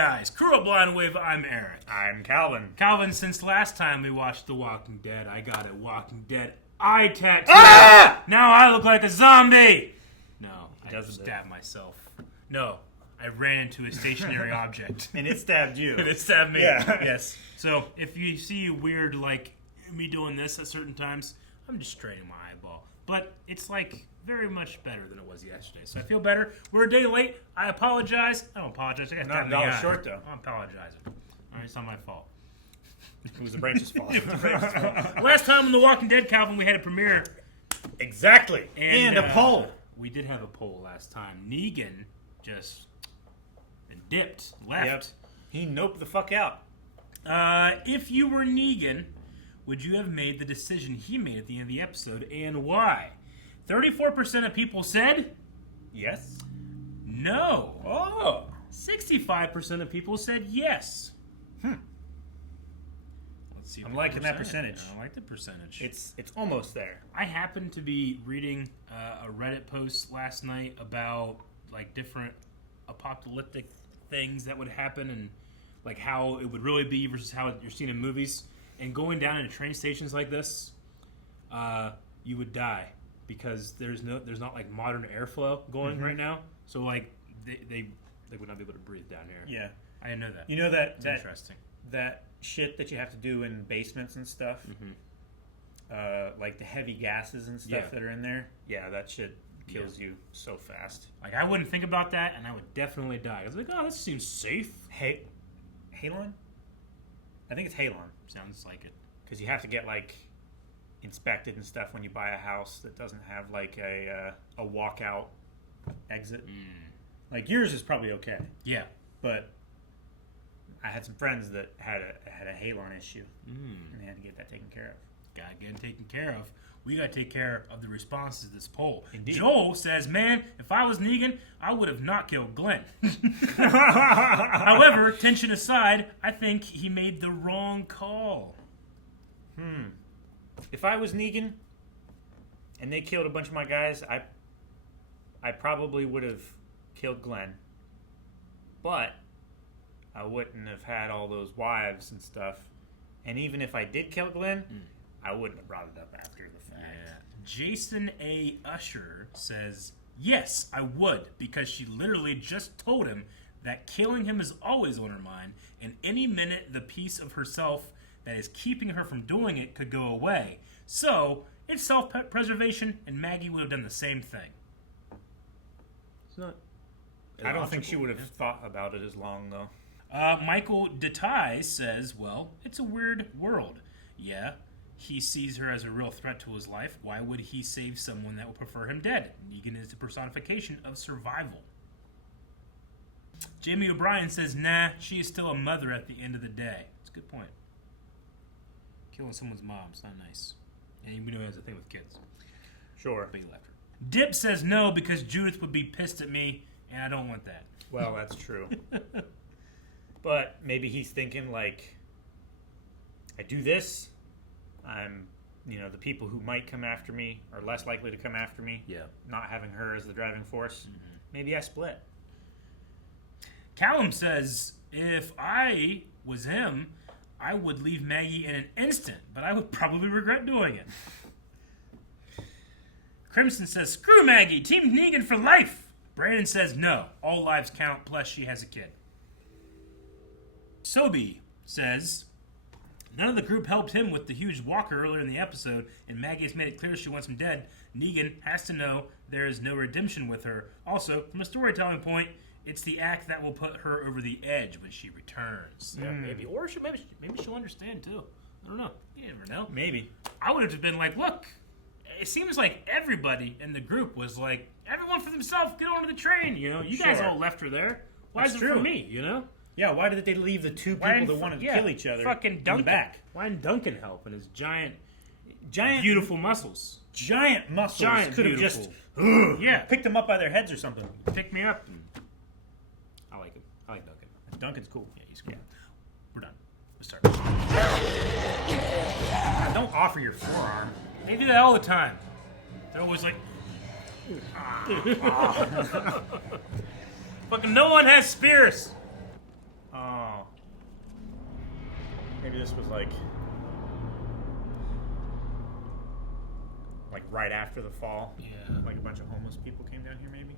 guys, Cruel Blind Wave, I'm Eric. I'm Calvin. Calvin, since last time we watched The Walking Dead, I got a Walking Dead eye tattoo. Ah! Now I look like a zombie. No, I stabbed myself. No, I ran into a stationary object. And it stabbed you. And it stabbed me. Yeah. Yes. So if you see weird, like, me doing this at certain times, I'm just straining my eyeball. But it's, like, very much better than it was yesterday. So I feel better. We're a day late. I apologize. I don't apologize. I got not a dollar short, though. I'm apologizing. All right, it's not my fault. It was the branch's fault. Last time on The Walking Dead, Calvin, we had a premiere. Exactly. And a poll. We did have a poll last time. Negan just dipped, left. Yep. He noped the fuck out. If you were Negan, would you have made the decision he made at the end of the episode, and why? 34% of people said yes. No. Oh. 65% of people said yes. Let's see. I'm liking that percentage. I like the percentage. It's almost there. I happened to be reading a Reddit post last night about like different apocalyptic things that would happen and like how it would really be versus how you're seen in movies. And going down into train stations like this, you would die because there's not like modern airflow going right now. So like they would not be able to breathe down here. Yeah, I didn't know that. You know that interesting. That shit that you have to do in basements and stuff, like the heavy gases and stuff that are in there. Yeah, that shit kills you so fast. Like I wouldn't think about that, and I would definitely die. I was like, oh, this seems safe. Halon? I think it's Halon. Sounds like it. Because you have to get like inspected and stuff when you buy a house that doesn't have like a walkout exit. Like yours is probably okay. Yeah, but I had some friends that had a Halon issue, and they had to get that taken care of. Gotta get it taken care of. We gotta take care of the responses to this poll. Indeed. Joel says, "Man, if I was Negan, I would have not killed Glenn." However, tension aside, I think he made the wrong call. If I was Negan, and they killed a bunch of my guys, I probably would have killed Glenn, but I wouldn't have had all those wives and stuff. And even if I did kill Glenn, I wouldn't have brought it up after the fact. Yeah. Jason A. Usher says, yes, I would, because she literally just told him that killing him is always on her mind, and any minute the piece of herself that is keeping her from doing it could go away. So, it's self-preservation, and Maggie would have done the same thing. It's not... I don't think she would have thought about it as long, though. Michael DeTai says, well, it's a weird world. Yeah, he sees her as a real threat to his life. Why would he save someone that would prefer him dead? Negan is the personification of survival. Jamie O'Brien says, nah, she is still a mother at the end of the day. It's a good point. Killing someone's mom is not nice. And we know he has a thing with kids. Sure. But he left her. Dip says no because Judith would be pissed at me, and I don't want that. Well, that's true. But maybe he's thinking, like, I do this, the people who might come after me are less likely to come after me. Yeah. Not having her as the driving force. Maybe I split. Callum says, if I was him, I would leave Maggie in an instant, but I would probably regret doing it. Crimson says, screw Maggie, Team Negan for life. Brandon says, no, all lives count, plus she has a kid. Sobi says, none of the group helped him with the huge walker earlier in the episode, and Maggie has made it clear she wants him dead. Negan has to know there is no redemption with her. Also, from a storytelling point, it's the act that will put her over the edge when she returns. Yeah, maybe. Or maybe she'll understand, too. I don't know. You never know. Maybe. I would have just been like, look, it seems like everybody in the group was like, everyone for themselves, get onto the train, You guys all left her there. Why is it for me, Yeah, why did they leave the two people that wanted to kill each other fucking Duncan. in the back? Why didn't Duncan help and his giant, beautiful muscles? Giant muscles could have just picked them up by their heads or something. Pick me up. I like him. I like Duncan. Duncan's cool. Yeah, he's cool. Yeah. We're done. Let's start. Don't offer your forearm. They do that all the time. They're always like, fucking no one has spears. Maybe this was like right after the fall. Yeah. Like a bunch of homeless people came down here, maybe?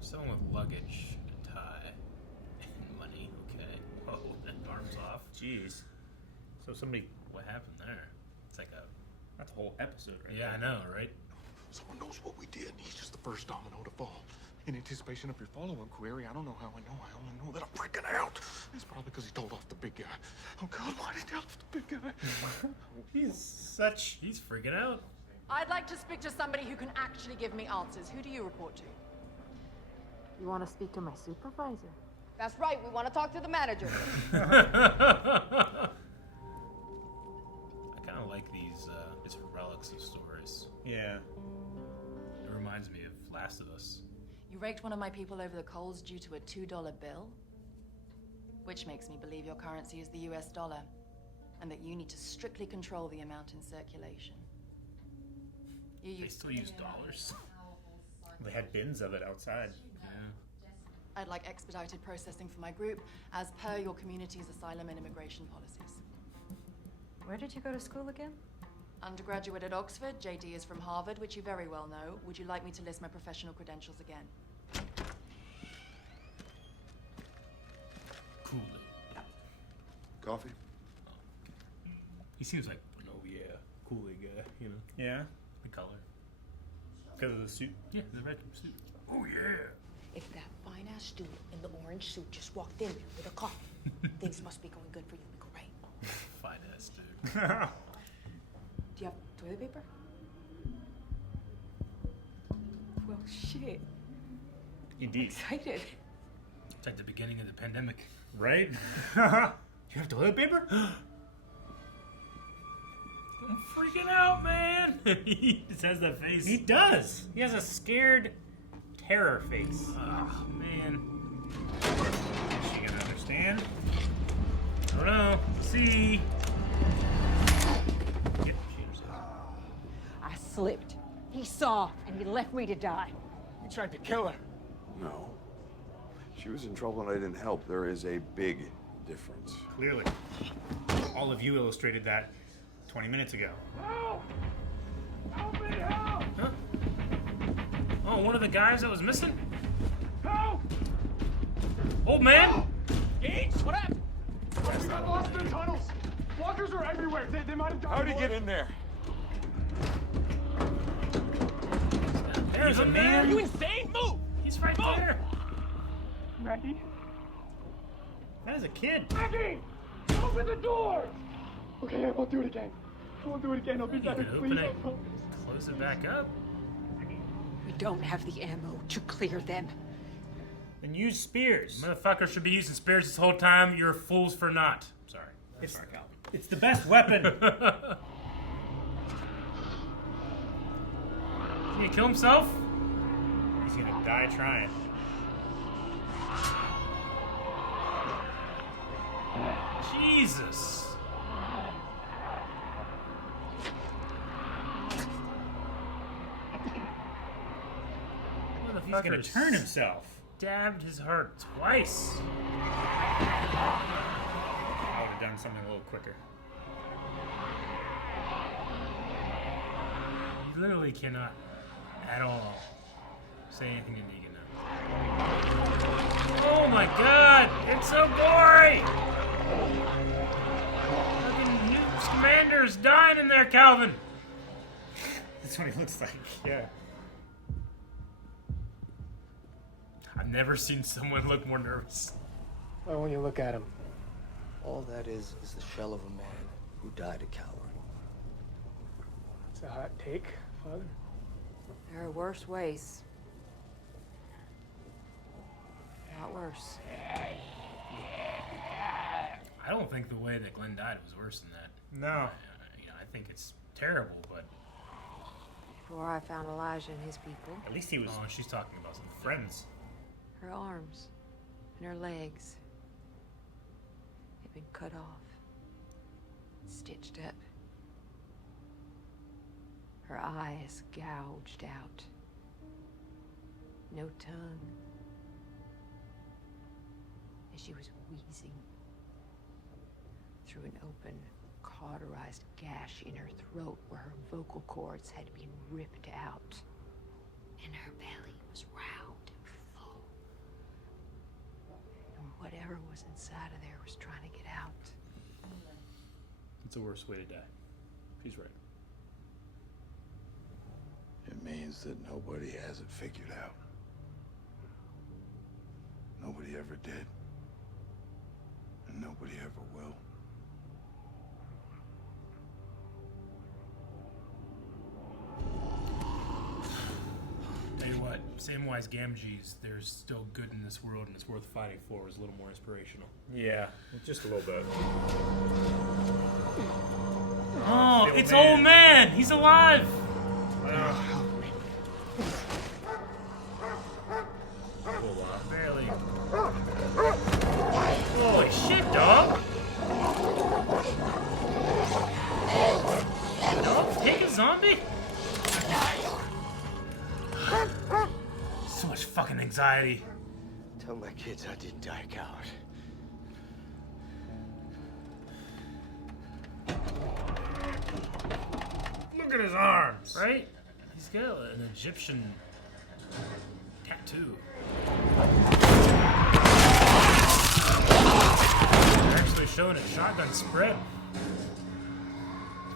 Someone with luggage and tie and money. Okay. Whoa, that arm's off. Jeez. So somebody... What happened there? It's like a... That's a whole episode right Yeah, there. I know, right? Someone knows what we did, and he's just the first domino to fall. In anticipation of your follow-up query, I don't know how I know. I only know that I'm freaking out. It's probably because he told off the big guy. Oh, God, why did he tell off the big guy? He's freaking out. I'd like to speak to somebody who can actually give me answers. Who do you report to? You want to speak to my supervisor? That's right, we want to talk to the manager. I kind of like these relics of stories. Yeah. It reminds me of Last of Us. You raked one of my people over the coals due to a $2 bill? Which makes me believe your currency is the US dollar, and that you need to strictly control the amount in circulation. They still use dollars. They had bins of it outside. Yeah. I'd like expedited processing for my group, as per your community's asylum and immigration policies. Where did you go to school again? Undergraduate at Oxford, JD is from Harvard, which you very well know. Would you like me to list my professional credentials again? Kool-Aid. Coffee? He seems like, oh yeah, Kool-Aid guy, you know? Yeah. The color. Because of the suit. Yeah, the red suit. Oh yeah. If that fine-ass dude in the orange suit just walked in here with a coffee, things must be going good for you, Miko, right? Fine ass dude. Do you have toilet paper? Well, shit. Indeed. Excited. It's like the beginning of the pandemic. Right? You have toilet paper? I'm freaking out, man. He just has that face. He does. He has a scared terror face. Oh, man. Is she gonna understand? I don't know. See. Yeah, she understands. I slipped. He saw, and he left me to die. You tried to kill her. No. She was in trouble and I didn't help. There is a big difference. Clearly. All of you illustrated that 20 minutes ago. Help! Help me, help! Huh? Oh, one of the guys that was missing? Help! Old man? Eats? What happened? We got lost in the tunnels. Walkers are everywhere. They might have died. How'd he get in there? There's a man. Are you insane? Move! He's right there. Maggie? That is a kid. Maggie! Open the door! Okay, I won't do it again. I won't do it again. I'll be You better. can Please. open it, close it back up. We don't have the ammo to clear them. Then use spears. Motherfucker should be using spears this whole time. You're fools for not. Sorry. It's, Sorry, Calvin. it's the best weapon. Can he kill himself? He's gonna die trying. Jesus. He's gonna turn himself. Stabbed his heart twice. I would have done something a little quicker. You literally cannot at all say anything to Negan now. Oh my god! It's so gory! Fucking Newt's commander's dying in there, Calvin! That's what he looks like. Yeah. I've never seen someone look more nervous. Why won't you look at him? All that is the shell of a man who died a coward. It's a hot take, Father. There are worse ways. A lot worse. I don't think the way that Glenn died was worse than that. No. I think it's terrible, but... Before I found Elijah and his people, At least he was Oh, she's talking about something. friends. her arms and her legs had been cut off, stitched up. Her eyes gouged out. No tongue. And she was wheezing. through an open, cauterized gash in her throat where her vocal cords had been ripped out. And her belly was round and full. And whatever was inside of there was trying to get out. It's the worst way to die. She's right. It means that nobody has it figured out. Nobody ever did. And nobody ever will. Tell you what, Samwise Gamgee's "There's still good in this world and it's worth fighting for" was a little more inspirational. Yeah, just a little bit. Oh, it's old man! He's alive! Barely. Holy shit, dog! Dog, take a zombie? So much fucking anxiety. Tell my kids I didn't die a coward. Look at his arms, right? He's got an Egyptian tattoo. They're actually showing a shotgun spread.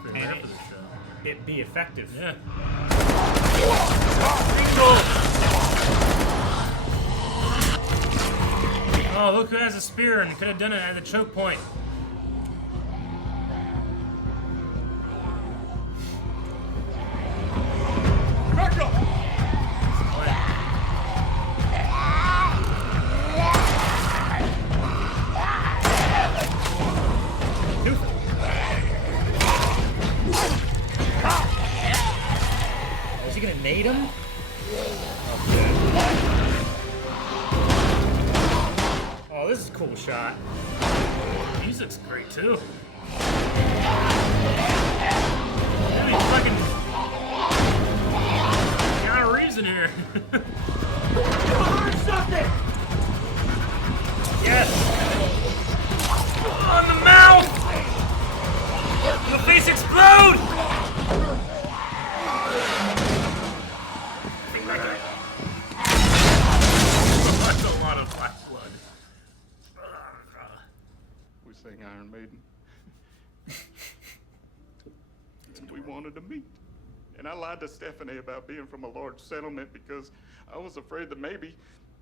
Pretty rare for this show. It be effective. Yeah. Oh, look who has a spear and could have done it at the choke point. Is he gonna nade him? Oh, this is a cool shot. Music's great too. Really fucking got a reason here. Something. Yes. On the mouth. The face explode. That's a lot of black blood. We sang Iron Maiden. And we wanted to meet. And I lied to Stephanie about being from a large settlement because I was afraid that maybe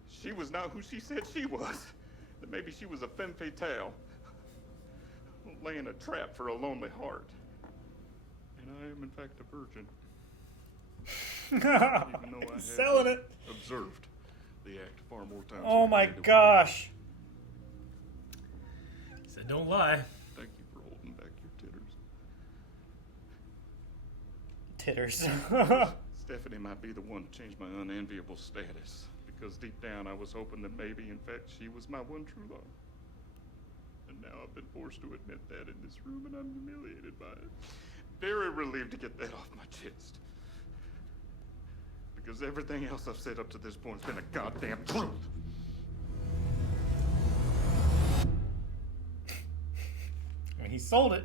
she was not who she said she was. That maybe she was a femme fatale, laying a trap for a lonely heart. And I am in fact a virgin. Even though I He's have selling it. observed the act far more times. Oh than I my did. gosh. Said don't lie. Thank you for holding back your titters. Titters. Stephanie might be the one to change my unenviable status, because deep down I was hoping that maybe, in fact, she was my one true love. And now I've been forced to admit that in this room, and I'm humiliated by it. Very relieved to get that off my chest. Because everything else I've said up to this point has been a goddamn truth. I mean, he sold it.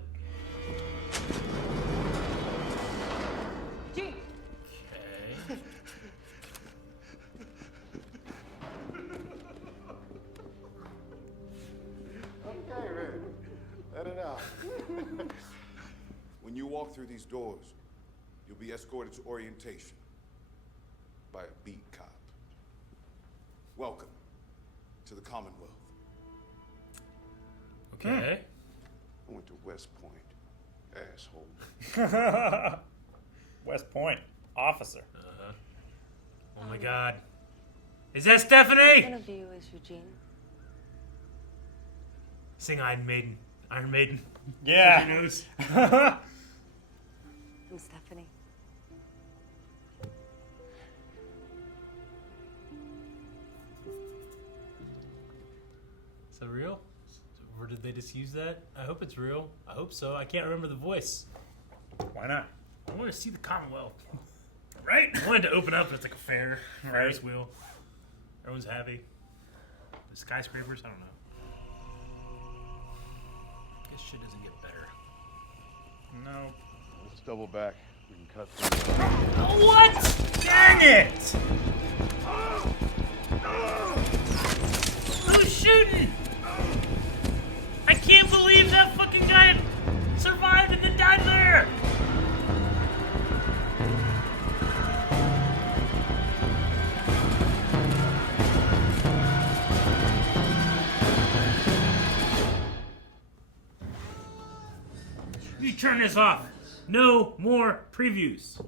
Okay. Okay, Red. Let it out. When you walk through these doors, you'll be escorted to orientation by a beat cop. Welcome to the Commonwealth. Okay. I went to West Point, asshole. West Point, officer. Oh my God. Is that Stephanie? Interview is Eugene. Sing Iron Maiden. Iron Maiden. Yeah. She knows. I'm Stephanie. Is that real? Or did they just use that? I hope it's real. I hope so. I can't remember the voice. Why not? I want to see the Commonwealth. Right? I wanted to open up. It's like a fair. Ferris wheel. Everyone's happy. The skyscrapers? I don't know. I guess shit doesn't get better. No. Let's double back. We can cut through. What? Dang it! Who's shooting? I can't believe that fucking guy survived and then died there! You turn this off. No more previews.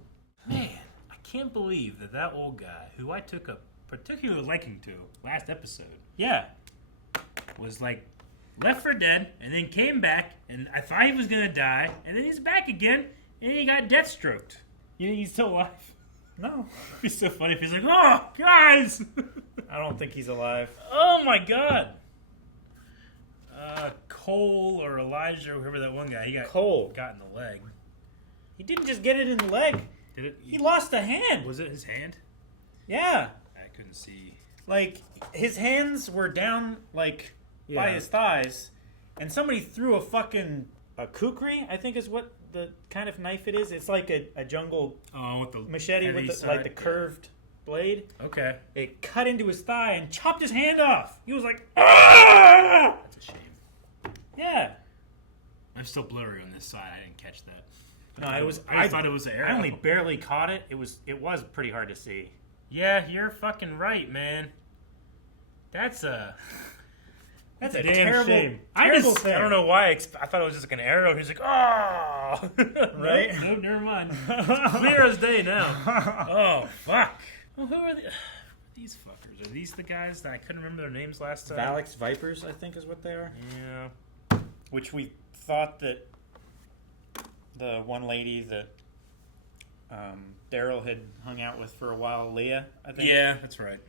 Man, I can't believe that old guy, who I took a particular liking to last episode, Yeah. was like left for dead and then came back, and I thought he was gonna die, and then he's back again and he got death stroked. You think he's still alive? No. It'd be so funny if he's like, oh guys. I don't think he's alive. Oh my god. Cole or Elijah or whoever that one guy, he got Cole got in the leg. He didn't just get it in the leg. Did it? He lost a hand. Was it his hand? Yeah. I couldn't see. Like, his hands were down, like, by Yeah. his thighs, and somebody threw a kukri, I think is what the kind of knife it is. It's like a jungle with the machete heavy with side? like the curved blade. Okay. It cut into his thigh and chopped his hand off. He was like, ah! That's a shame. Yeah. I'm still blurry on this side. I didn't catch that. No, it was. I thought it was an arrow. I only barely caught it. It was pretty hard to see. Yeah, you're fucking right, man. That's a That's a damn terrible, shame. terrible thing. I don't know why. I thought it was just like an arrow. He's like, oh, Right? No, never mind. It's clear as day now. Oh fuck. Well, who are these fuckers? Are these the guys that I couldn't remember their names last time? Valak's Vipers, I think, is what they are. Yeah. Which we thought that the one lady that Daryl had hung out with for a while, Leah, I think. Yeah, that's right.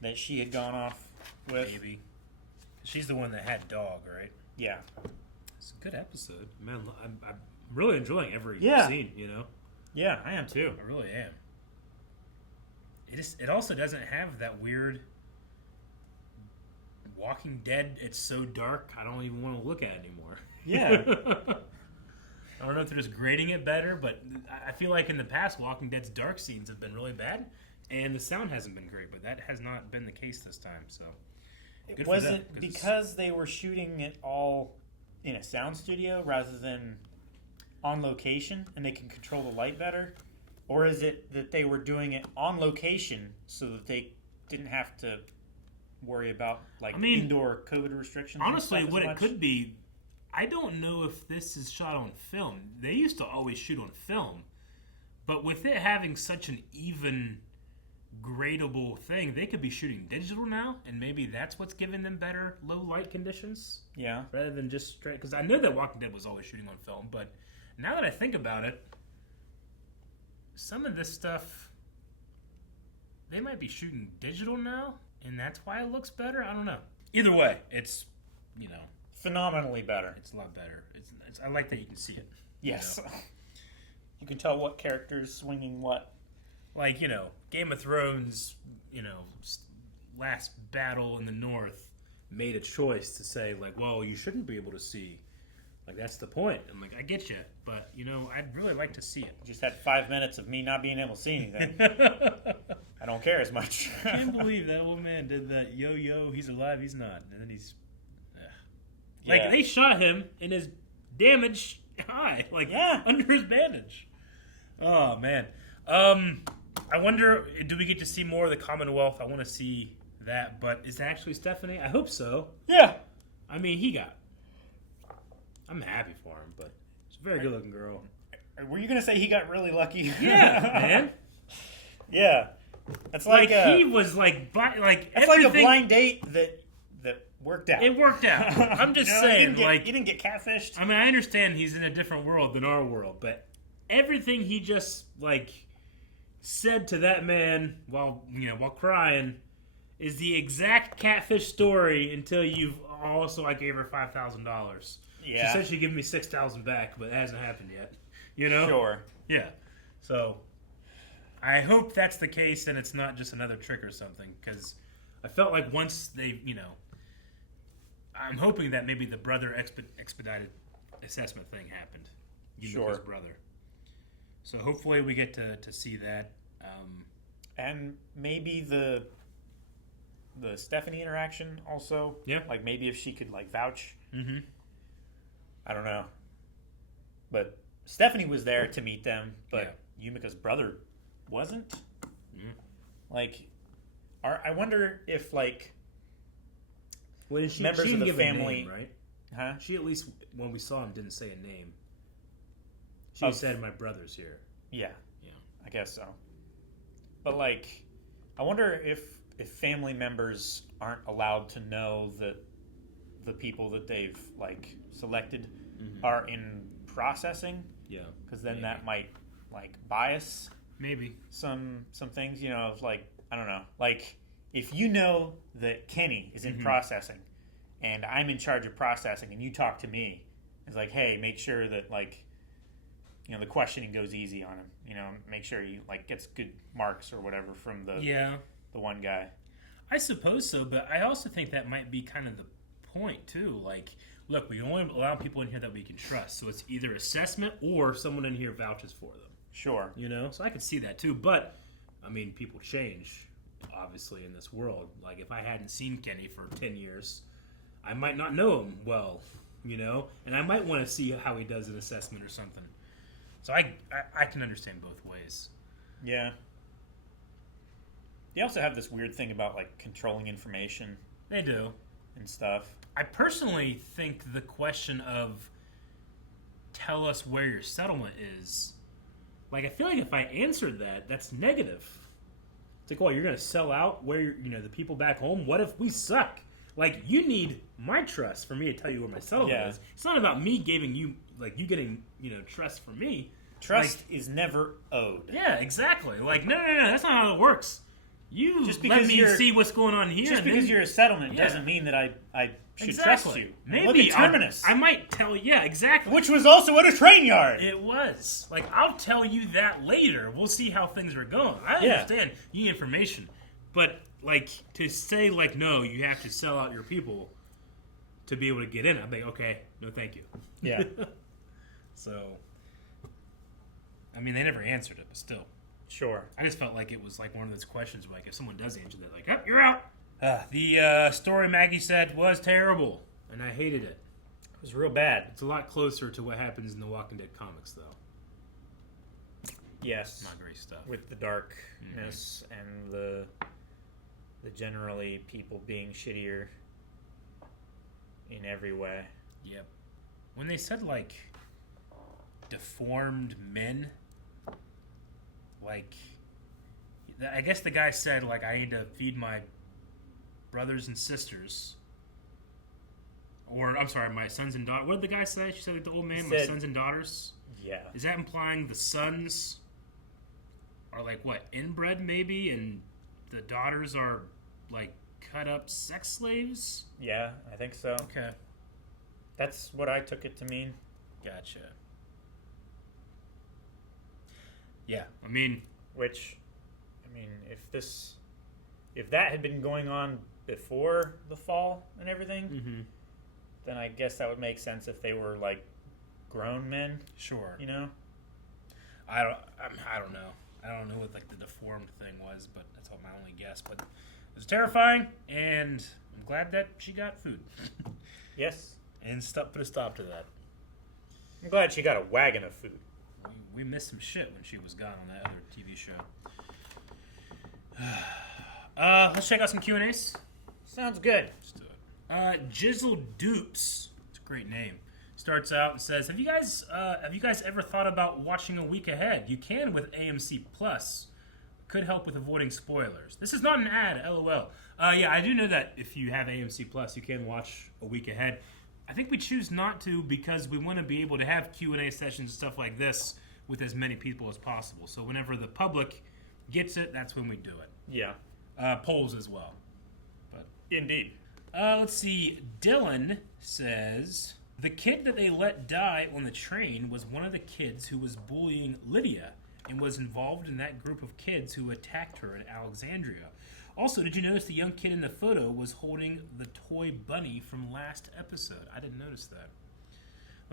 That she had gone off with. Maybe. She's the one that had dog, right? Yeah. It's a good episode. Man, I'm really enjoying every scene, you know? Yeah, I am too. I really am. It also doesn't have that weird Walking Dead, it's so dark, I don't even want to look at it anymore. Yeah. I don't know if they're just grading it better, but I feel like in the past, Walking Dead's dark scenes have been really bad, and the sound hasn't been great, but that has not been the case this time, so... Good Was for them, it because they were shooting it all in a sound studio rather than on location and they can control the light better? Or is it that they were doing it on location so that they didn't have to worry about indoor COVID restrictions? Honestly, what it could be, I don't know if this is shot on film. They used to always shoot on film, but with it having such an even gradable thing, they could be shooting digital now, and maybe that's what's giving them better low light conditions. Yeah. Rather than just straight, because I know that Walking Dead was always shooting on film, but now that I think about it, some of this stuff, they might be shooting digital now, and that's why it looks better. I don't know. Either way, it's, phenomenally better. It's a lot better. It's I like that you can see it. Yes. You can tell what character's swinging what. Like, Game of Thrones, last battle in the North made a choice to say, like, well, you shouldn't be able to see. Like, that's the point. I'm like, I get you, but, I'd really like to see it. Just had 5 minutes of me not being able to see anything. I don't care as much. I can't believe that old man did that. Yo, he's alive, he's not. And then he's... Like, they shot him in his damaged eye. Like, under his bandage. Oh, man. I wonder, do we get to see more of the Commonwealth? I want to see that, but is that actually Stephanie? I hope so. Yeah. I mean, I'm happy for him, but she's a very good-looking girl. Were you going to say he got really lucky? Yeah, man. Yeah. It's like he was like it's like a blind date that worked out. It worked out. I'm just saying, you didn't get catfished. I mean, I understand he's in a different world than our world, but everything he just said to that man while crying is the exact catfish story until you've also I gave her $5,000. Yeah. She said she'd give me $6,000 back, but it hasn't happened yet. Sure. Yeah. So I hope that's the case and it's not just another trick or something, because I felt like once they, I'm hoping that maybe the brother expedited assessment thing happened. Sure. His brother. So hopefully we get to see that. And maybe the Stephanie interaction also. Yeah. Like maybe if she could like vouch. Mm-hmm. I don't know. But Stephanie was there to meet them, but Yumika's brother wasn't. Mm-hmm. Like, I wonder if like members of the family, name, right? Huh? She at least when we saw him didn't say a name. She said, "My brother's here." Yeah. Yeah. I guess so. But like, I wonder if family members aren't allowed to know that the people that they've like selected are in processing. Yeah. Because then that might like bias maybe some things. You know, like I don't know. Like if you know that Kenny is in processing, and I'm in charge of processing, and you talk to me, it's like, hey, make sure that like, you know, the questioning goes easy on him. You know, make sure he like gets good marks or whatever from the one guy. I suppose so, but I also think that might be kind of the point too. Like, look, we only allow people in here that we can trust, so it's either assessment or someone in here vouches for them. Sure, you know, so I could see that too. But I mean, people change, obviously, in this world. Like, if I hadn't seen Kenny for 10 years, I might not know him well, you know, and I might want to see how he does an assessment or something. So I can understand both ways. Yeah. They also have this weird thing about like controlling information. They do. And stuff. I personally think the question of tell us where your settlement is, like I feel like if I answered that, that's negative. It's like, well, you're going to sell out where you know the people back home. What if we suck? Like, you need my trust for me to tell you where my settlement is. It's not about me giving you, like, you getting, you know, trust from me. Trust is never owed. Yeah, exactly. Like, no, that's not how it works. You just let me see what's going on here. Just because you're a settlement doesn't mean that I should trust you. Maybe look at Terminus. I might tell you, exactly. Which was also at a train yard. It was. Like, I'll tell you that later. We'll see how things are going. I understand you need information. But, like, to say, like, no, you have to sell out your people to be able to get in, I'm like, okay, no thank you. Yeah. So, I mean, they never answered it, but still. Sure. I just felt like it was like one of those questions where, like, if someone does answer that, like, oh, you're out. The story Maggie said was terrible, and I hated it. It was real bad. It's a lot closer to what happens in the Walking Dead comics, though. Yes. Not great stuff. With the darkness and the generally people being shittier in every way. Yep. When they said, like, deformed men, like, I guess the guy said, like, I need to feed my brothers and sisters. Or, I'm sorry, my sons and daughters. What did the guy say? She said, like, the old man, my sons and daughters? Yeah. Is that implying the sons are, like, what, inbred, maybe? And the daughters are, like, cut-up sex slaves? Yeah, I think so. Okay. That's what I took it to mean. Gotcha. Yeah, I mean... if that had been going on before the fall and everything, then I guess that would make sense if they were, like, grown men. Sure. You know? I don't know. I don't know what, like, the deformed thing was, but that's all my only guess. But it was terrifying, and I'm glad that she got food. Yes. And put a stop to that. I'm glad she got a wagon of food. We missed some shit when she was gone on that other TV show. Let's check out some Q&As. Sounds good. Let's do it. Jizzle Dupes, it's a great name, starts out and says, Have you guys ever thought about watching a week ahead? You can with AMC Plus. Could help with avoiding spoilers. This is not an ad, LOL. Yeah, I do know that if you have AMC Plus, you can watch a week ahead. I think we choose not to because we want to be able to have Q&A sessions and stuff like this with as many people as possible. So whenever the public gets it, that's when we do it. Yeah. Polls as well. But indeed. Let's see. Dylan says, the kid that they let die on the train was one of the kids who was bullying Lydia and was involved in that group of kids who attacked her in Alexandria. Also, did you notice the young kid in the photo was holding the toy bunny from last episode? I didn't notice that.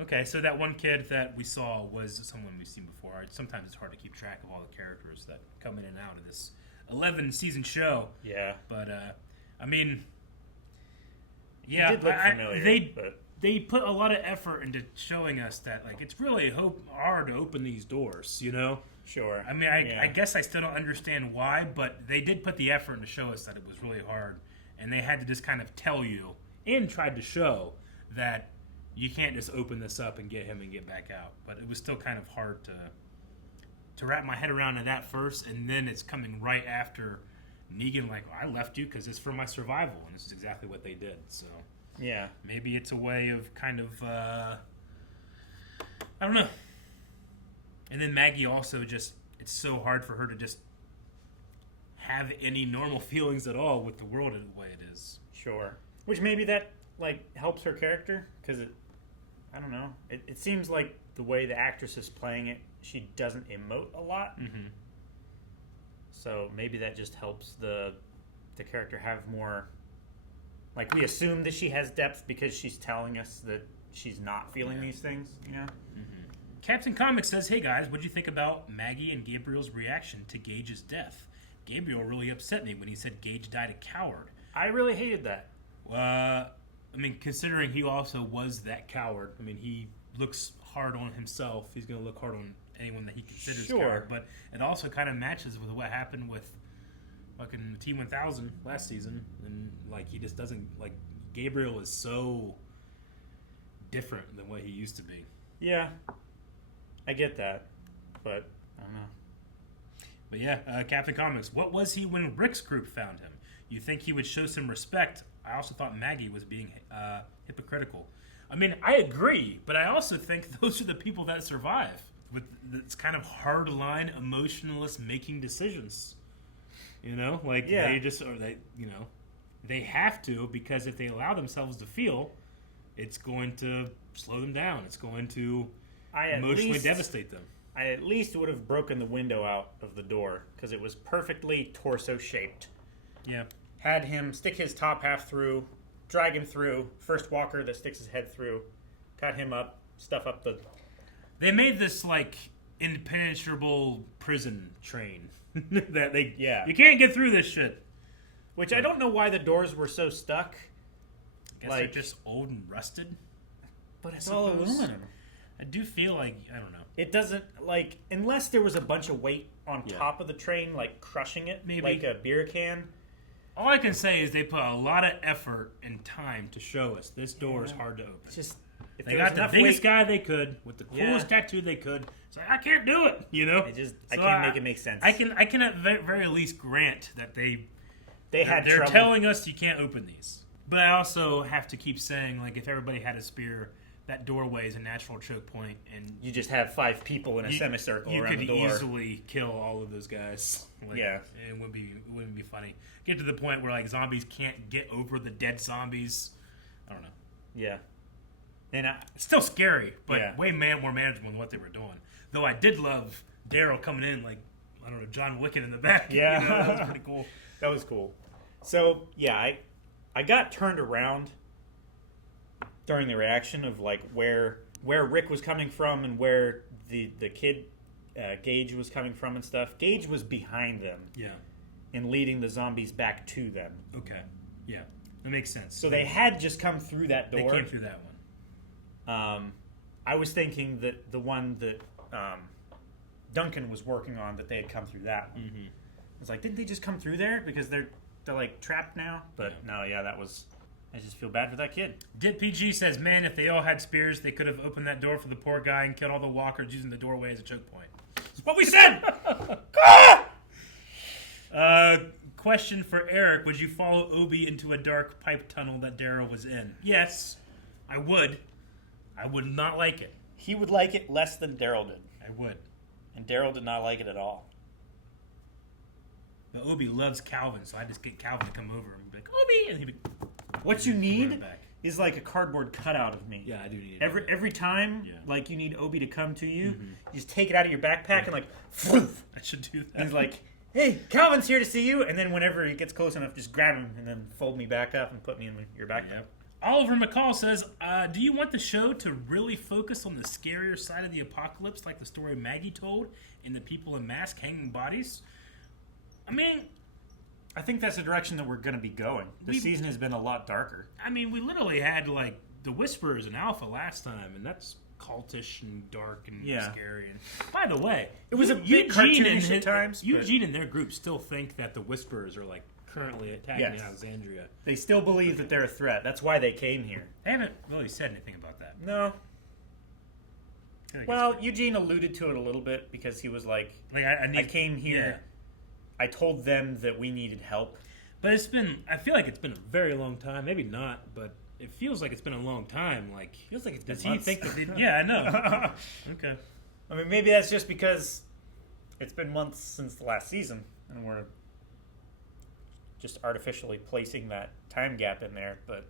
Okay, so that one kid that we saw was someone we've seen before. Sometimes it's hard to keep track of all the characters that come in and out of this 11-season show. Yeah. But, I mean, yeah, It did look familiar, they put a lot of effort into showing us that, like, it's really hard to open these doors, you know? Sure. I mean, I guess I still don't understand why, but they did put the effort in to show us that it was really hard. And they had to just kind of tell you, and tried to show, that you can't just open this up and get him and get back out. But it was still kind of hard to wrap my head around to that first, and then it's coming right after Negan, like, I left you because it's for my survival, and this is exactly what they did. So yeah, maybe it's a way of kind of, I don't know. And then Maggie also just, it's so hard for her to just have any normal feelings at all with the world the way it is. Sure. Which maybe that, like, helps her character, because I don't know. It seems like the way the actress is playing it, she doesn't emote a lot. Mm-hmm. So maybe that just helps the character have more... Like, we assume that she has depth because she's telling us that she's not feeling these things, you know? Mm-hmm. Captain Comics says, hey guys, what'd you think about Maggie and Gabriel's reaction to Gage's death? Gabriel really upset me when he said Gage died a coward. I really hated that. I mean, considering he also was that coward, I mean, he looks hard on himself. He's going to look hard on anyone that he considers coward. But it also kind of matches with what happened with fucking T-1000 last season. And, like, he just doesn't, like, Gabriel is so different than what he used to be. Yeah, I get that, but I don't know. But yeah, Captain Comics, what was he when Rick's group found him? You think he would show some respect? I also thought Maggie was being hypocritical. I mean, I agree, but I also think those are the people that survive. With it's kind of hard-line, emotionless making decisions. You know, like they just, or they, you know, they have to, because if they allow themselves to feel, it's going to slow them down. It's going to emotionally devastate them. I at least would have broken the window out of the door, because it was perfectly torso-shaped. Yeah. Had him stick his top half through, drag him through, first walker that sticks his head through, cut him up, stuff up the... They made this, like, impenetrable prison train. that they... Yeah. You can't get through this shit. Which I don't know why the doors were so stuck. I guess they're just old and rusted. But it's all aluminum. I do feel like, I don't know. It doesn't, like, unless there was a bunch of weight on top of the train, like, crushing it, maybe like a beer can. All I can say is they put a lot of effort and time to show us this door is hard to open. It's just, if they got the biggest guy they could with the coolest Yeah. tattoo they could. It's like, I can't do it, you know. I can't make it make sense. I can at very least grant that they're trouble. telling us you can't open these. But I also have to keep saying, like, if everybody had a spear, that doorway is a natural choke point, and you just have 5 people in a semicircle around the door. You could easily kill all of those guys. Like, yeah, it wouldn't be funny. Get to the point where, like, zombies can't get over the dead zombies. I don't know. Yeah, and it's still scary, but way more manageable than what they were doing. Though I did love Daryl coming in, like, I don't know, John Wick in the back. Yeah, you know, that was pretty cool. That was cool. So yeah, I got turned around during the reaction of, like, where Rick was coming from and where the kid Gage was coming from and stuff. Gage was behind them. Yeah. And leading the zombies back to them. Okay. Yeah. That makes sense. So they had just come through that door. They came through that one. I was thinking that the one that Duncan was working on, that they had come through that one. Mm-hmm. I was like, didn't they just come through there? Because they're like trapped now? But no, that was... I just feel bad for that kid. Dit PG says, man, if they all had spears, they could have opened that door for the poor guy and killed all the walkers using the doorway as a choke point. That's what we said! Question for Eric. Would you follow Obi into a dark pipe tunnel that Daryl was in? Yes, I would. I would not like it. He would like it less than Daryl did. I would. And Daryl did not like it at all. But Obi loves Calvin, so I just get Calvin to come over and be like, Obi! And he'd be... What you need is, like, a cardboard cutout of me. Yeah, I do need it. Every time, like, you need Obi to come to you, you just take it out of your backpack and, like, floof. I should do that. And he's like, hey, Calvin's here to see you. And then whenever he gets close enough, just grab him and then fold me back up and put me in your backpack. Yep. Oliver McCall says, do you want the show to really focus on the scarier side of the apocalypse like the story Maggie told and the people in masks hanging bodies? I mean... I think that's the direction that we're going to be going. This season has been a lot darker. I mean, we literally had, like, the Whisperers and Alpha last time, and that's cultish and dark and scary. And by the way, it was a bit cartoonish at times. Eugene and their group still think that the Whisperers are, like, currently attacking Alexandria. They still believe that they're a threat. That's why they came here. They haven't really said anything about that. No. Well, Eugene alluded to it a little bit because he was like I came here... Yeah. I told them that we needed help. But I feel like it's been a very long time. Maybe not, but it feels like it's been a long time. Like, feels like it's been does months. he think that... Yeah, I know. Okay. I mean, maybe that's just because it's been months since the last season, and we're just artificially placing that time gap in there, but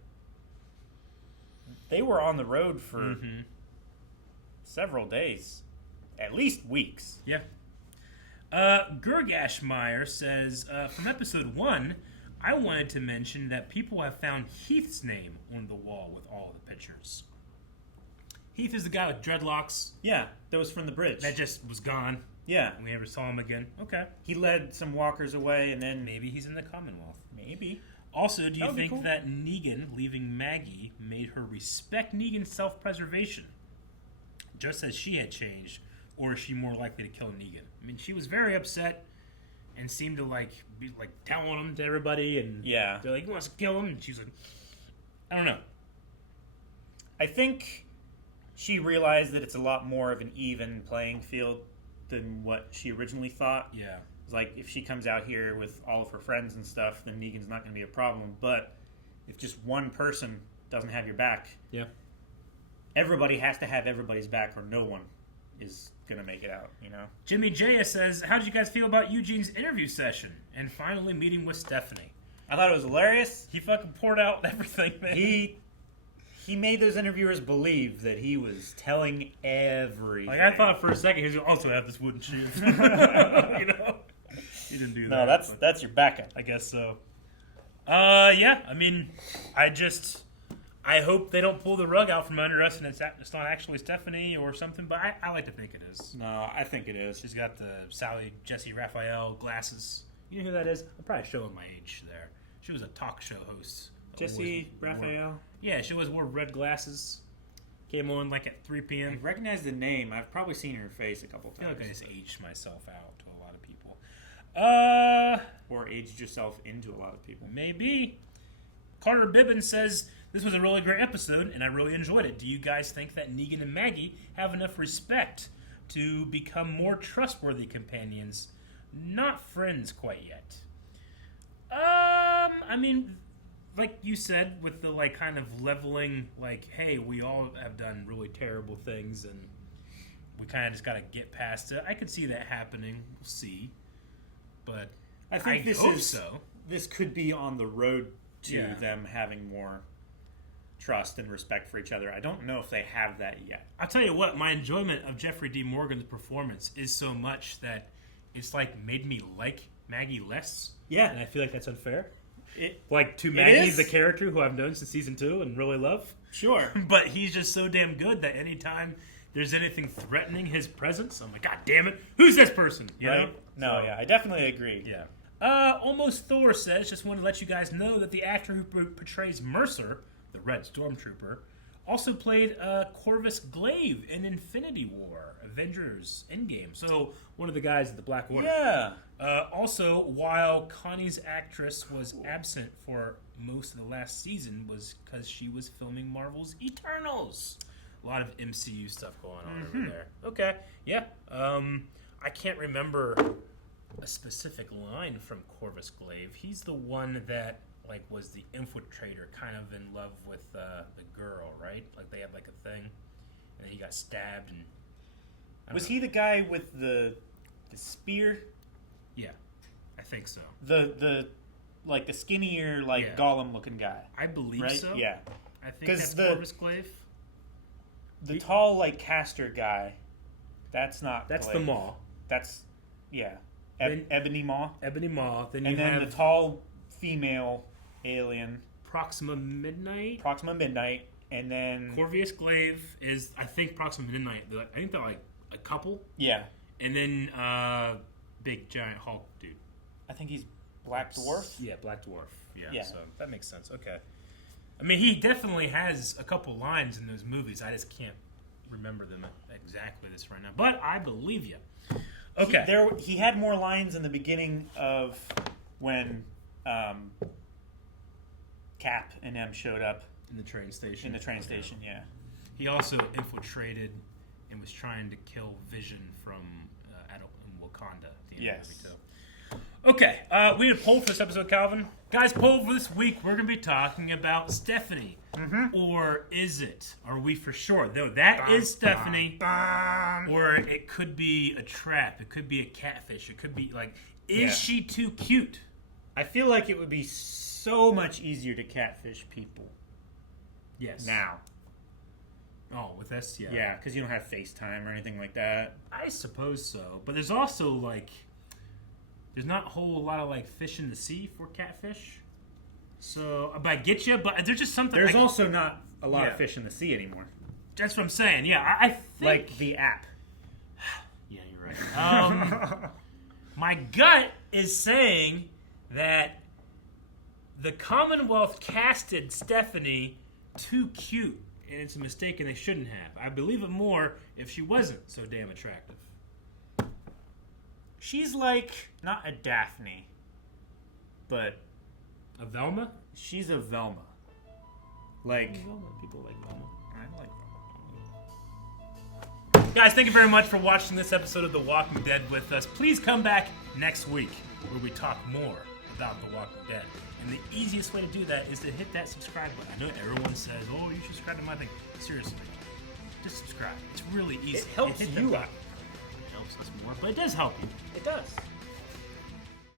they were on the road for several days. At least weeks. Yeah. Gergashmeyer says, from episode 1, I wanted to mention that people have found Heath's name on the wall with all the pictures. Heath is the guy with dreadlocks. Yeah, that was from the bridge. That just was gone. Yeah. And we never saw him again. Okay. He led some walkers away, and then... Maybe he's in the Commonwealth. Maybe. Also, do you think that Negan leaving Maggie made her respect Negan's self-preservation, just as she had changed? Or is she more likely to kill Negan? I mean, she was very upset and seemed to be telling him to everybody, and they're like, "He wants to kill him," and she's like, "I don't know." I think she realized that it's a lot more of an even playing field than what she originally thought. Yeah, it's like if she comes out here with all of her friends and stuff, then Negan's not going to be a problem. But if just one person doesn't have your back, everybody has to have everybody's back, or no one is gonna make it out, you know. Jimmy J says, "How did you guys feel about Eugene's interview session and finally meeting with Stephanie?" I thought it was hilarious. He fucking poured out everything, man. He made those interviewers believe that he was telling everything. Like, I thought for a second he was going to also have this wooden shoe. You know, he didn't do that. No, that's your backup. I guess so. Yeah. I mean, I hope they don't pull the rug out from under us and it's not actually Stephanie or something, but I like to think it is. No, I think it is. She's got the Sally Jesse Raphael glasses. You know who that is? I'm probably showing my age there. She was a talk show host. Jesse Raphael? Yeah, she always wore red glasses. Came on at 3 p.m. I recognize the name. I've probably seen her face a couple times. I feel like I just aged myself out to a lot of people. Or aged yourself into a lot of people. Maybe. Carter Bibbins says, "This was a really great episode, and I really enjoyed it. Do you guys think that Negan and Maggie have enough respect to become more trustworthy companions? Not friends quite yet." I mean, like you said, with the kind of leveling, hey, we all have done really terrible things, and we kind of just got to get past it. I could see that happening. We'll see, but I hope so. This could be on the road to them having more trust and respect for each other. I don't know if they have that yet. I'll tell you what, my enjoyment of Jeffrey D. Morgan's performance is so much that it's made me like Maggie less. Yeah. And I feel like that's unfair. To Maggie, the character who I've known since season 2 and really love. Sure. But he's just so damn good that anytime there's anything threatening his presence, I'm like, God damn it, who's this person? You know? No, I definitely agree. Yeah. Almost Thor says, just wanted to let you guys know that the actor who portrays Mercer, the Red Stormtrooper, also played Corvus Glaive in Infinity War, Avengers Endgame. So, one of the guys at the Black Order. Yeah. Also, while Connie's actress was absent for most of the last season, was because she was filming Marvel's Eternals. A lot of MCU stuff going on over there. Okay, yeah. I can't remember a specific line from Corvus Glaive. He's the one that was the infiltrator, kind of in love with the girl, right? They had a thing, and then he got stabbed. And was he the guy with the spear? Yeah, I think so. The skinnier Gollum looking guy. I believe right? so. Yeah, I think that's Corvus Glaive. The tall caster guy. That's not. That's Glaive. the Maw. That's Ebony Maw. Ebony Maw. Then the tall female alien. Proxima Midnight. Proxima Midnight, and then Corvius Glaive is, I think, Proxima Midnight. I think they're like a couple. Yeah. And then big giant Hulk dude. I think he's Black Dwarf. Yeah, Black Dwarf. Yeah. So that makes sense. Okay. I mean, he definitely has a couple lines in those movies. I just can't remember them exactly this right now. But I believe you. Okay. He had more lines in the beginning of when Cap and M showed up in the train station. In the train station, yeah. He also infiltrated and was trying to kill Vision from in Wakanda at the end of the movie, too. Okay, we did a poll for this episode, Calvin. Guys, poll for this week, we're going to be talking about Stephanie. Or is it? Are we for sure? No, that is Stephanie. Or it could be a trap. It could be a catfish. It could be, like, is she too cute? I feel like it would be so much easier to catfish people. Yes. Now. Oh, with this? Yeah. Yeah, because you don't have FaceTime or anything like that. I suppose so. But there's also, like... There's not a whole lot of, like, fish in the sea for catfish. So, but I get you, but there's just something... There's also not a lot of fish in the sea anymore. That's what I'm saying, yeah. I think... Like the app. Yeah, you're right. My gut is saying that the Commonwealth casted Stephanie too cute, and it's a mistake and they shouldn't have. I believe it more if she wasn't so damn attractive. She's like, not a Daphne, but... A Velma? She's a Velma. Like... Velma. People like Velma. I like Velma. Guys, thank you very much for watching this episode of The Walking Dead with us. Please come back next week where we talk more about The Walking Dead. And the easiest way to do that is to hit that subscribe button. I know everyone says, oh, you should subscribe to my thing. Seriously, just subscribe. It's really easy. It helps you out. It helps us more, but it does help you. It does.